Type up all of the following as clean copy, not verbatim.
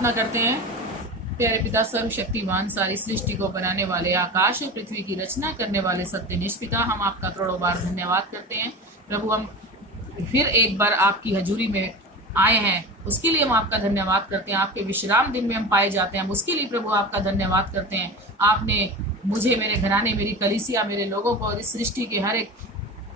प्रार्थना करते हैं। प्यारे पिता सर्वशक्तिमान, सारी सृष्टि को बनाने वाले, आकाश और पृथ्वी की रचना करने वाले सत्यनिष्ठ पिता, हम आपका करोड़ों बार धन्यवाद करते हैं। प्रभु, हम फिर एक बार आपकी हजूरी में आए हैं, उसके लिए हम आपका धन्यवाद करते हैं। आपके विश्राम दिन में हम पाए जाते हैं, हम उसके लिए प्रभु आपका धन्यवाद करते हैं। आपने मुझे, मेरे घराने, मेरी कलीसिया, मेरे लोगों को और इस सृष्टि के हर एक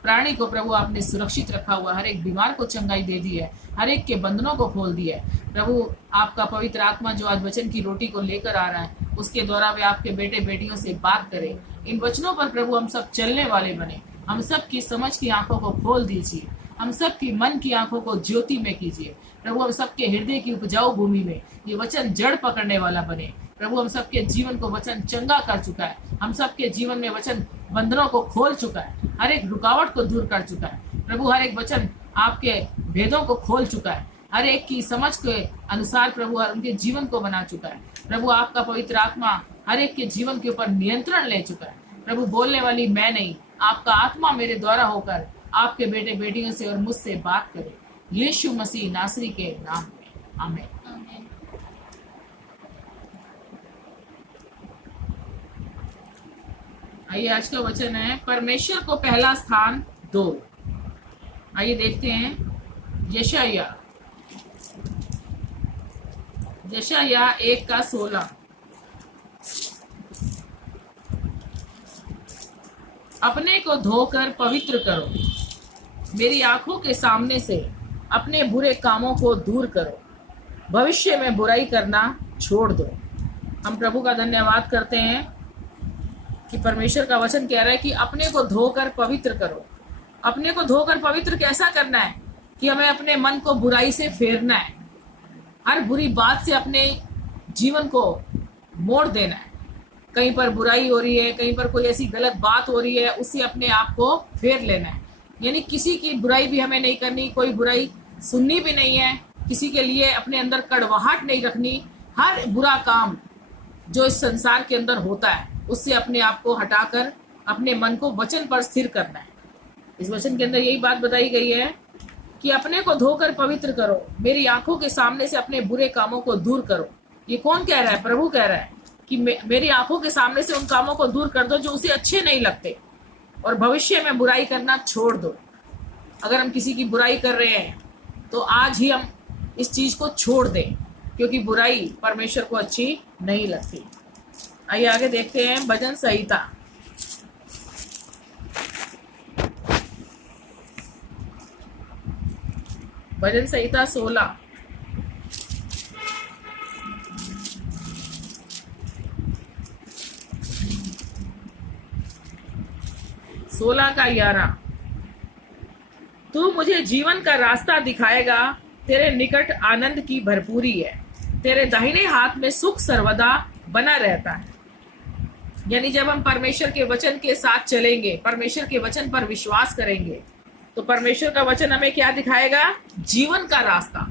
प्राणी को प्रभु आपने सुरक्षित रखा हुआ, हर एक बीमार को चंगाई दे दी है, हर एक के बंधनों को खोल दिया है। प्रभु, आपका पवित्र आत्मा जो आज वचन की रोटी को लेकर आ रहा है, उसके द्वारा वे आपके बेटे बेटियों से बात करे। इन वचनों पर प्रभु हम सब चलने वाले बने। हम सब की समझ की आंखों को खोल दीजिए, हम सब की मन की आंखों को ज्योति में कीजिए। प्रभु, हम सबके हृदय की उपजाऊ भूमि में ये वचन जड़ पकड़ने वाला बने। प्रभु, हम सबके जीवन को वचन चंगा कर चुका है। हम सबके जीवन में वचन बंधनों को खोल चुका है, हर एक रुकावट को दूर कर चुका है। प्रभु, हर एक वचन आपके भेदों को खोल चुका है, हर एक की समझ के अनुसार प्रभु उनके जीवन को बना चुका है। प्रभु, आपका पवित्र आत्मा हर एक के जीवन के ऊपर नियंत्रण ले चुका है। प्रभु, बोलने वाली मैं नहीं, आपका आत्मा मेरे द्वारा होकर आपके बेटे बेटियों से और मुझसे बात करे। यीशु मसीह नासरी के नाम में, आमीन। आइए, आज का वचन है, परमेश्वर को पहला स्थान दो। आइए देखते हैं यशाया 1:16। अपने को धोकर पवित्र करो, मेरी आंखों के सामने से अपने बुरे कामों को दूर करो, भविष्य में बुराई करना छोड़ दो। हम प्रभु का धन्यवाद करते हैं कि परमेश्वर का वचन कह रहा है कि अपने को धोकर पवित्र करो। अपने को धोकर पवित्र कैसा करना है? कि हमें अपने मन को बुराई से फेरना है, हर बुरी बात से अपने जीवन को मोड़ देना है। कहीं पर बुराई हो रही है, कहीं पर कोई ऐसी गलत बात हो रही है, उससे अपने आप को फेर लेना है। यानी किसी की बुराई भी हमें नहीं करनी, कोई बुराई सुननी भी नहीं है, किसी के लिए अपने अंदर कड़वाहट नहीं रखनी। हर बुरा काम जो इस संसार के अंदर होता है, उससे अपने आप को हटाकर अपने मन को वचन पर स्थिर करना है। इस वचन के अंदर यही बात बताई गई है कि अपने को धोकर पवित्र करो, मेरी आंखों के सामने से अपने बुरे कामों को दूर करो। ये कौन कह रहा है? प्रभु कह रहा है कि मेरी आंखों के सामने से उन कामों को दूर कर दो जो उसे अच्छे नहीं लगते, और भविष्य में बुराई करना छोड़ दो। अगर हम किसी की बुराई कर रहे हैं तो आज ही हम इस चीज को छोड़ दें, क्योंकि बुराई परमेश्वर को अच्छी नहीं लगती। आइए आगे देखते हैं भजन संहिता। भजन संहिता 16। का 11। तू मुझे जीवन का रास्ता दिखाएगा, तेरे निकट आनंद की भरपूरी है, तेरे दाहिने हाथ में सुख सर्वदा बना रहता है। यानी जब हम परमेश्वर के वचन के साथ चलेंगे, परमेश्वर के वचन पर विश्वास करेंगे, तो परमेश्वर का वचन हमें क्या दिखाएगा? जीवन का रास्ता।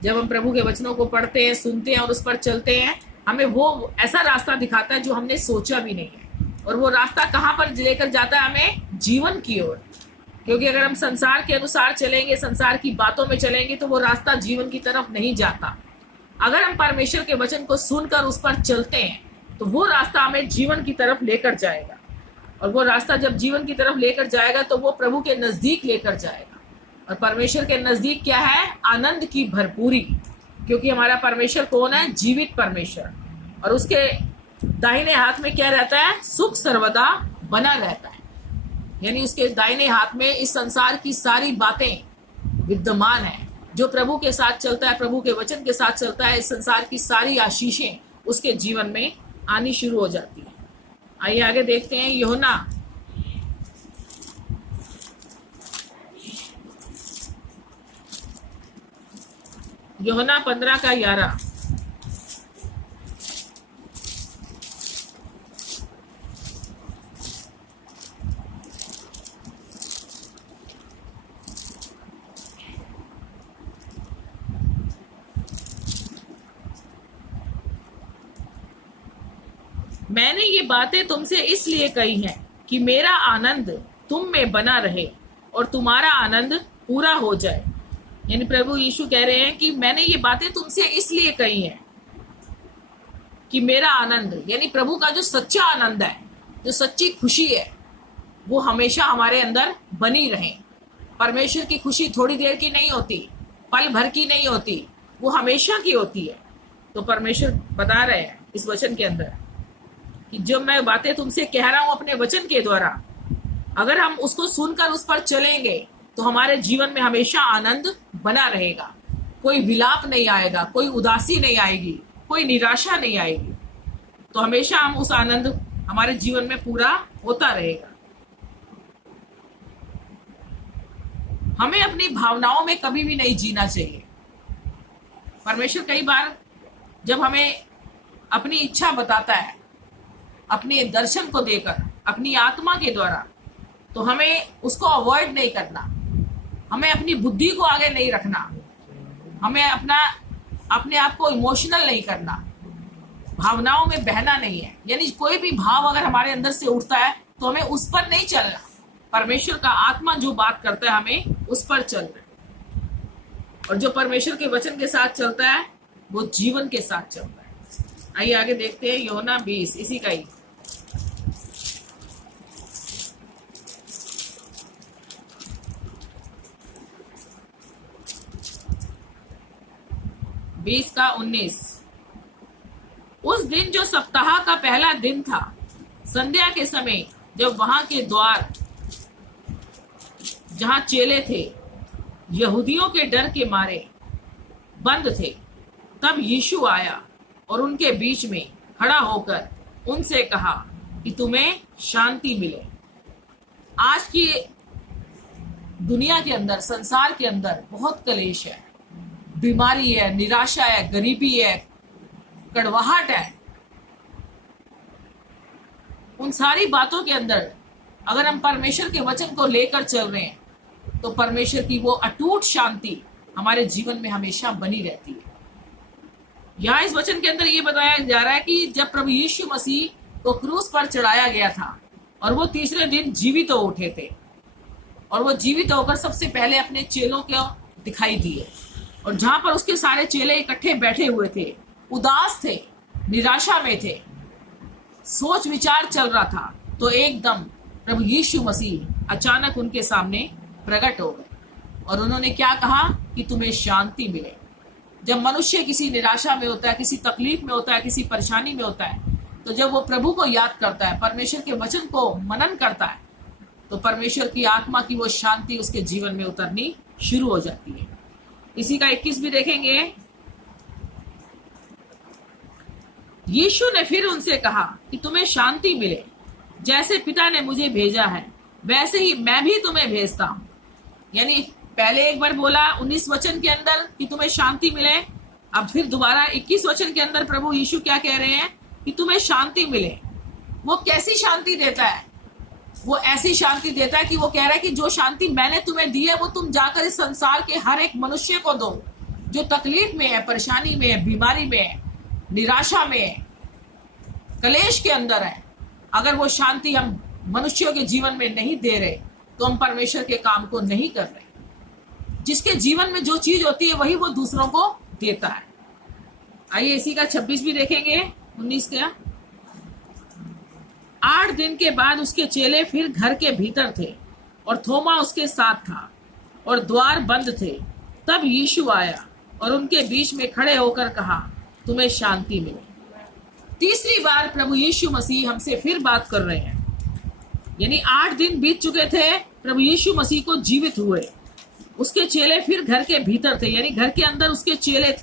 जब हम प्रभु के वचनों को पढ़ते हैं, सुनते हैं और उस पर चलते हैं, हमें वो ऐसा रास्ता दिखाता है जो हमने सोचा भी नहीं है। और वो रास्ता कहाँ पर लेकर जाता है? हमें जीवन की ओर। क्योंकि अगर हम संसार के अनुसार चलेंगे, संसार की बातों में चलेंगे, तो वो रास्ता जीवन की तरफ नहीं जाता। अगर हम परमेश्वर के वचन को सुनकर उस पर चलते हैं, तो वो रास्ता हमें जीवन की तरफ लेकर जाएगा। और वो रास्ता जब जीवन की तरफ लेकर जाएगा, तो वो प्रभु के नजदीक लेकर जाएगा। और परमेश्वर के नजदीक क्या है? आनंद की भरपूरी। क्योंकि हमारा परमेश्वर कौन है? जीवित परमेश्वर। और उसके दाहिने हाथ में क्या रहता है? सुख सर्वदा बना रहता है। यानी उसके दाहिने हाथ में इस संसार की सारी बातें विद्यमान है। जो प्रभु के साथ चलता है, प्रभु के वचन के साथ चलता है, इस संसार की सारी आशीषें उसके जीवन में आनी शुरू हो जाती है। आइए आगे देखते हैं यूहन्ना 15 का 11। मैंने ये बातें तुमसे इसलिए कही हैं कि मेरा आनंद तुम में बना रहे और तुम्हारा आनंद पूरा हो जाए। यानी प्रभु यीशु कह रहे हैं कि मैंने ये बातें तुमसे इसलिए कही हैं कि मेरा आनंद यानी प्रभु का जो सच्चा आनंद है, जो सच्ची खुशी है, वो हमेशा हमारे अंदर बनी रहे। परमेश्वर की खुशी थोड़ी देर की नहीं होती, पल भर की नहीं होती, वो हमेशा की होती है। तो परमेश्वर बता रहे हैं इस वचन के अंदर कि जो मैं बातें तुमसे कह रहा हूं अपने वचन के द्वारा, अगर हम उसको सुनकर उस पर चलेंगे तो हमारे जीवन में हमेशा आनंद बना रहेगा। कोई विलाप नहीं आएगा, कोई उदासी नहीं आएगी, कोई निराशा नहीं आएगी। तो हमेशा हम उस आनंद हमारे जीवन में पूरा होता रहेगा। हमें अपनी भावनाओं में कभी भी नहीं जीना चाहिए। परमेश्वर कई बार जब हमें अपनी इच्छा बताता है, अपने दर्शन को देकर, अपनी आत्मा के द्वारा, तो हमें उसको अवॉइड नहीं करना, हमें अपनी बुद्धि को आगे नहीं रखना, हमें अपने आप को इमोशनल नहीं करना, भावनाओं में बहना नहीं है। यानी कोई भी भाव अगर हमारे अंदर से उठता है तो हमें उस पर नहीं चलना। परमेश्वर का आत्मा जो बात करता है हमें उस पर चलना है। और जो परमेश्वर के वचन के साथ चलता है वो जीवन के साथ चलता है। आइए आगे देखते हैं यूहन्ना 20, इसी का ही 20 का 19। उस दिन जो सप्ताह का पहला दिन था, संध्या के समय, जब वहां के द्वार जहां चेले थे यहूदियों के डर के मारे बंद थे, तब यीशु आया और उनके बीच में खड़ा होकर उनसे कहा कि तुम्हें शांति मिले। आज की दुनिया के अंदर, संसार के अंदर बहुत कलेश है, बीमारी है, निराशा है, गरीबी है, कड़वाहट है। उन सारी बातों के अंदर अगर हम परमेश्वर के वचन को लेकर चल रहे हैं तो परमेश्वर की वो अटूट शांति हमारे जीवन में हमेशा बनी रहती है। यहाँ इस वचन के अंदर ये बताया जा रहा है कि जब प्रभु यीशु मसीह को क्रूस पर चढ़ाया गया था और वो तीसरे दिन जीवित हो उठे थे, और वो जीवित होकर सबसे पहले अपने चेलों को दिखाई दिए, और जहां पर उसके सारे चेले इकट्ठे बैठे हुए थे, उदास थे, निराशा में थे, सोच विचार चल रहा था, तो एकदम प्रभु यीशु मसीह अचानक उनके सामने प्रकट हो गए और उन्होंने क्या कहा कि तुम्हें शांति मिले। जब मनुष्य किसी निराशा में होता है, किसी तकलीफ में होता है, किसी परेशानी में होता है, तो जब वो प्रभु को याद करता है, परमेश्वर के वचन को मनन करता है, तो परमेश्वर की आत्मा की वो शांति उसके जीवन में उतरनी शुरू हो जाती है। इसी का 21 भी देखेंगे। यीशु ने फिर उनसे कहा कि तुम्हें शांति मिले। जैसे पिता ने मुझे भेजा है वैसे ही मैं भी तुम्हें भेजता हूं। यानी पहले एक बार बोला 19 वचन के अंदर कि तुम्हें शांति मिले, अब फिर दोबारा 21 वचन के अंदर प्रभु यीशु क्या कह रहे हैं कि तुम्हें शांति मिले। वो कैसी शांति देता है? वो ऐसी शांति देता है कि वो कह रहा है कि जो शांति मैंने तुम्हें दी है वो तुम जाकर इस संसार के हर एक मनुष्य को दो जो तकलीफ में है, परेशानी में है, बीमारी में है, निराशा में है, कलेश के अंदर है। अगर वो शांति हम मनुष्यों के जीवन में नहीं दे रहे तो हम परमेश्वर के काम को नहीं कर रहे। जिसके जीवन में जो चीज होती है वही वो दूसरों को देता है। आइए इसी का 26 भी देखेंगे। 19 का 8 दिन के बाद उसके चेले फिर घर के भीतर थे और थोमा उसके साथ था और द्वार बंद थे। तब यीशु आया और उनके बीच में खड़े होकर कहा तुम्हें शांति मिले। तीसरी बार प्रभु यीशु मसीह हमसे फिर बात कर रहे हैं। यानी 8 दिन बीत चुके थे प्रभु यीशु मसीह को जीवित हुए। उसके चेले फिर घर के भीतर थे, यानी घर के अंदर उसके चेले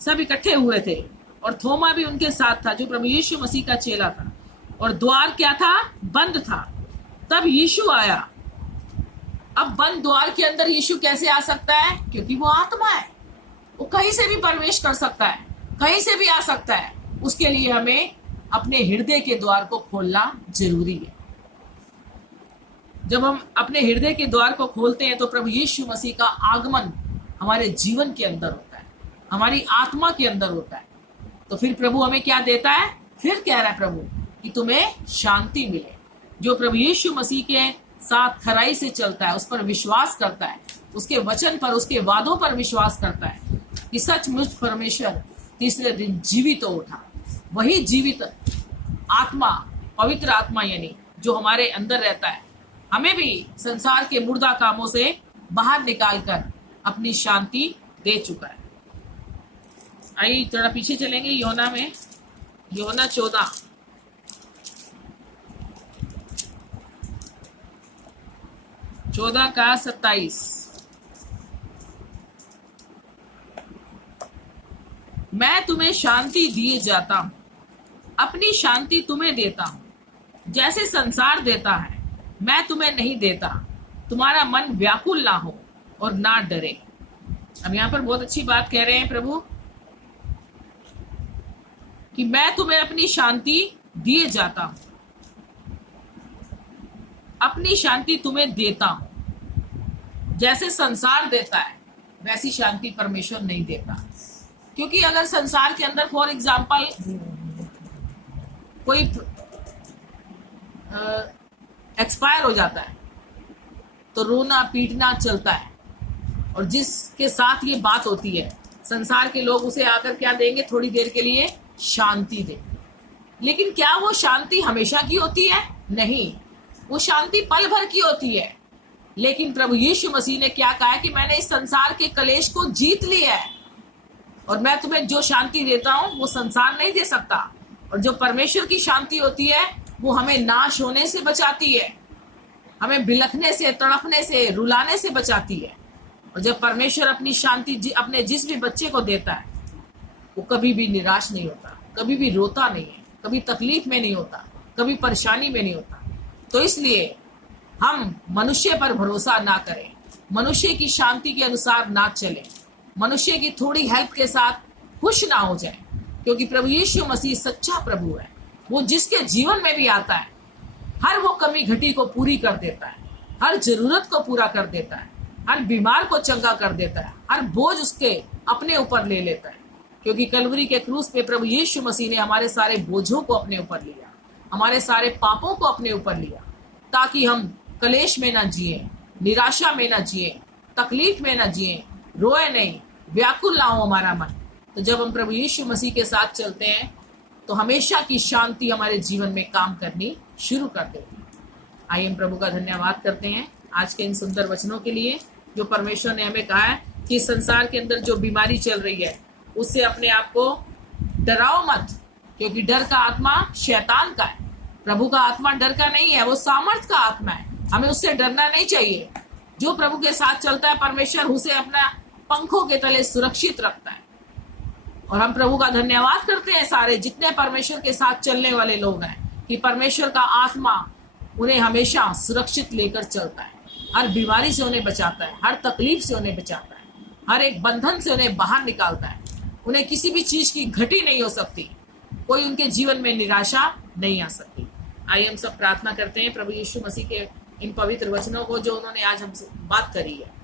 सब इकट्ठे हुए थे और थोमा भी उनके साथ था जो प्रभु यीशु मसीह का चेला था, और द्वार क्या था? बंद था। तब यीशु आया। अब बंद द्वार के अंदर यीशु कैसे आ सकता है? क्योंकि वो आत्मा है, वो कहीं से भी प्रवेश कर सकता है, कहीं से भी आ सकता है। उसके लिए हमें अपने हृदय के द्वार को खोलना जरूरी है। जब हम अपने हृदय के द्वार को खोलते हैं तो प्रभु यीशु मसीह का आगमन हमारे जीवन के अंदर होता है, हमारी आत्मा के अंदर होता है। तो फिर प्रभु हमें क्या देता है? फिर कह रहा है प्रभु कि तुम्हें शांति मिले। जो प्रभु यीशु मसीह के साथ खराई से चलता है, उस पर विश्वास करता है, उसके वचन पर, उसके वादों पर विश्वास करता है कि सचमुच परमेश्वर तीसरे दिन जीवित हो उठा, वही जीवित आत्मा, पवित्र आत्मा यानी जो हमारे अंदर रहता है, हमें भी संसार के मुर्दा कामों से बाहर निकालकर अपनी शांति दे चुका है। आइए थोड़ा पीछे चलेंगे यूहन्ना में, यूहन्ना 14 का 27। मैं तुम्हें शांति दिए जाता हूं, अपनी शांति तुम्हें देता हूं, जैसे संसार देता है मैं तुम्हें नहीं देता। तुम्हारा मन व्याकुल ना हो और ना डरे। अब यहाँ पर बहुत अच्छी बात कह रहे हैं प्रभु कि मैं तुम्हें अपनी शांति दिए जाता हूं, अपनी शांति तुम्हें देता हूं। जैसे संसार देता है वैसी शांति परमेश्वर नहीं देता। क्योंकि अगर संसार के अंदर फॉर एग्जाम्पल कोई एक्सपायर हो जाता है तो रोना पीटना चलता है, और जिसके साथ ये बात होती है संसार के लोग उसे आकर क्या देंगे, थोड़ी देर के लिए शांति देंगे। लेकिन क्या वो शांति हमेशा की होती है? नहीं, वो शांति पल भर की होती है। लेकिन प्रभु यीशु मसीह ने क्या कहा कि मैंने इस संसार के कलेश को जीत लिया है, और मैं तुम्हें जो शांति देता हूं वो संसार नहीं दे सकता। और जो परमेश्वर की शांति होती है वो हमें नाश होने से बचाती है, हमें बिलखने से, तड़पने से, रुलाने से बचाती है। और जब परमेश्वर अपनी शांति अपने जिस भी बच्चे को देता है वो कभी भी निराश नहीं होता, कभी भी रोता नहीं है, कभी तकलीफ में नहीं होता, कभी परेशानी में नहीं होता। तो इसलिए हम मनुष्य पर भरोसा ना करें, मनुष्य की शांति के अनुसार ना चलें, मनुष्य की थोड़ी हेल्प के साथ खुश ना हो जाए। क्योंकि प्रभु यीशु मसीह सच्चा प्रभु है। वो जिसके जीवन में भी आता है हर वो कमी घटी को पूरी कर देता है, हर जरूरत को पूरा कर देता है, हर बीमार को चंगा कर देता है, हर बोझ उसके अपने ऊपर ले लेता है। क्योंकि कलवरी के क्रूस पे प्रभु यीशु मसीह ने हमारे सारे बोझों को अपने ऊपर लिया, हमारे सारे पापों को अपने ऊपर लिया, ताकि हम कलेश में ना जिए, निराशा में ना जिए, तकलीफ में ना जिए, रोए नहीं, व्याकुल ना हो हमारा मन। तो जब हम प्रभु यीशु मसीह के साथ चलते हैं तो हमेशा की शांति हमारे जीवन में काम करनी शुरू कर देती है। आइए हम प्रभु का धन्यवाद करते हैं आज के इन सुंदर वचनों के लिए, जो परमेश्वर ने हमें कहा है कि संसार के अंदर जो बीमारी चल रही है उससे अपने आप को डराओ मत, क्योंकि डर का आत्मा शैतान का है। प्रभु का आत्मा डर का नहीं है, वो सामर्थ का आत्मा है। हमें उससे डरना नहीं चाहिए। जो प्रभु के साथ चलता है परमेश्वर उसे अपना पंखों के तले सुरक्षित रखता है। और हम प्रभु का धन्यवाद करते हैं सारे जितने परमेश्वर के साथ चलने वाले लोग हैं, कि परमेश्वर का आत्मा उन्हें हमेशा सुरक्षित लेकर चलता है, हर बीमारी से उन्हें बचाता है, हर तकलीफ से उन्हें बचाता है, हर एक बंधन से उन्हें बाहर निकालता है। उन्हें किसी भी चीज की घटी नहीं हो सकती, कोई उनके जीवन में निराशा नहीं आ सकती। आइए हम सब प्रार्थना करते हैं प्रभु यीशु मसीह के इन पवित्र वचनों को जो उन्होंने आज हमसे बात करी है।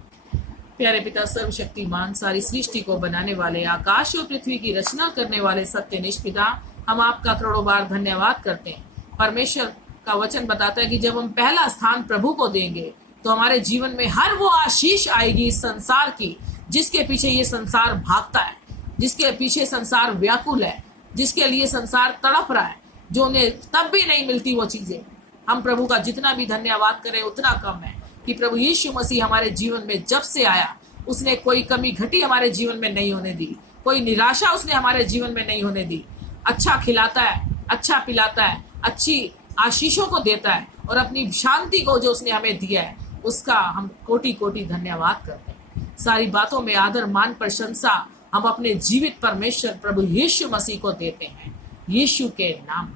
प्यारे पिता सर्वशक्तिमान, सारी सृष्टि को बनाने वाले, आकाश और पृथ्वी की रचना करने वाले सत्यनिष्ठ पिता, हम आपका करोड़ों बार धन्यवाद करते हैं। परमेश्वर का वचन बताता है कि जब हम पहला स्थान प्रभु को देंगे तो हमारे जीवन में हर वो आशीष आएगी इस संसार की जिसके पीछे ये संसार भागता है, जिसके पीछे संसार व्याकुल है, जिसके लिए संसार तड़प रहा है, जो उन्हें तब भी नहीं मिलती वो चीजें। हम प्रभु का जितना भी धन्यवाद करें उतना कम है, कि प्रभु यीशु मसीह हमारे जीवन में जब से आया उसने कोई कमी घटी हमारे जीवन में नहीं होने दी, कोई निराशा उसने हमारे जीवन में नहीं होने दी। अच्छा खिलाता है, अच्छा पिलाता है, अच्छी आशीषों को देता है, और अपनी शांति को जो उसने हमें दिया है उसका हम कोटि कोटि धन्यवाद करते हैं। सारी बातों में आदर मान प्रशंसा हम अपने जीवित परमेश्वर प्रभु यीशु मसीह को देते हैं, यीशु के नाम में,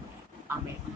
आमीन।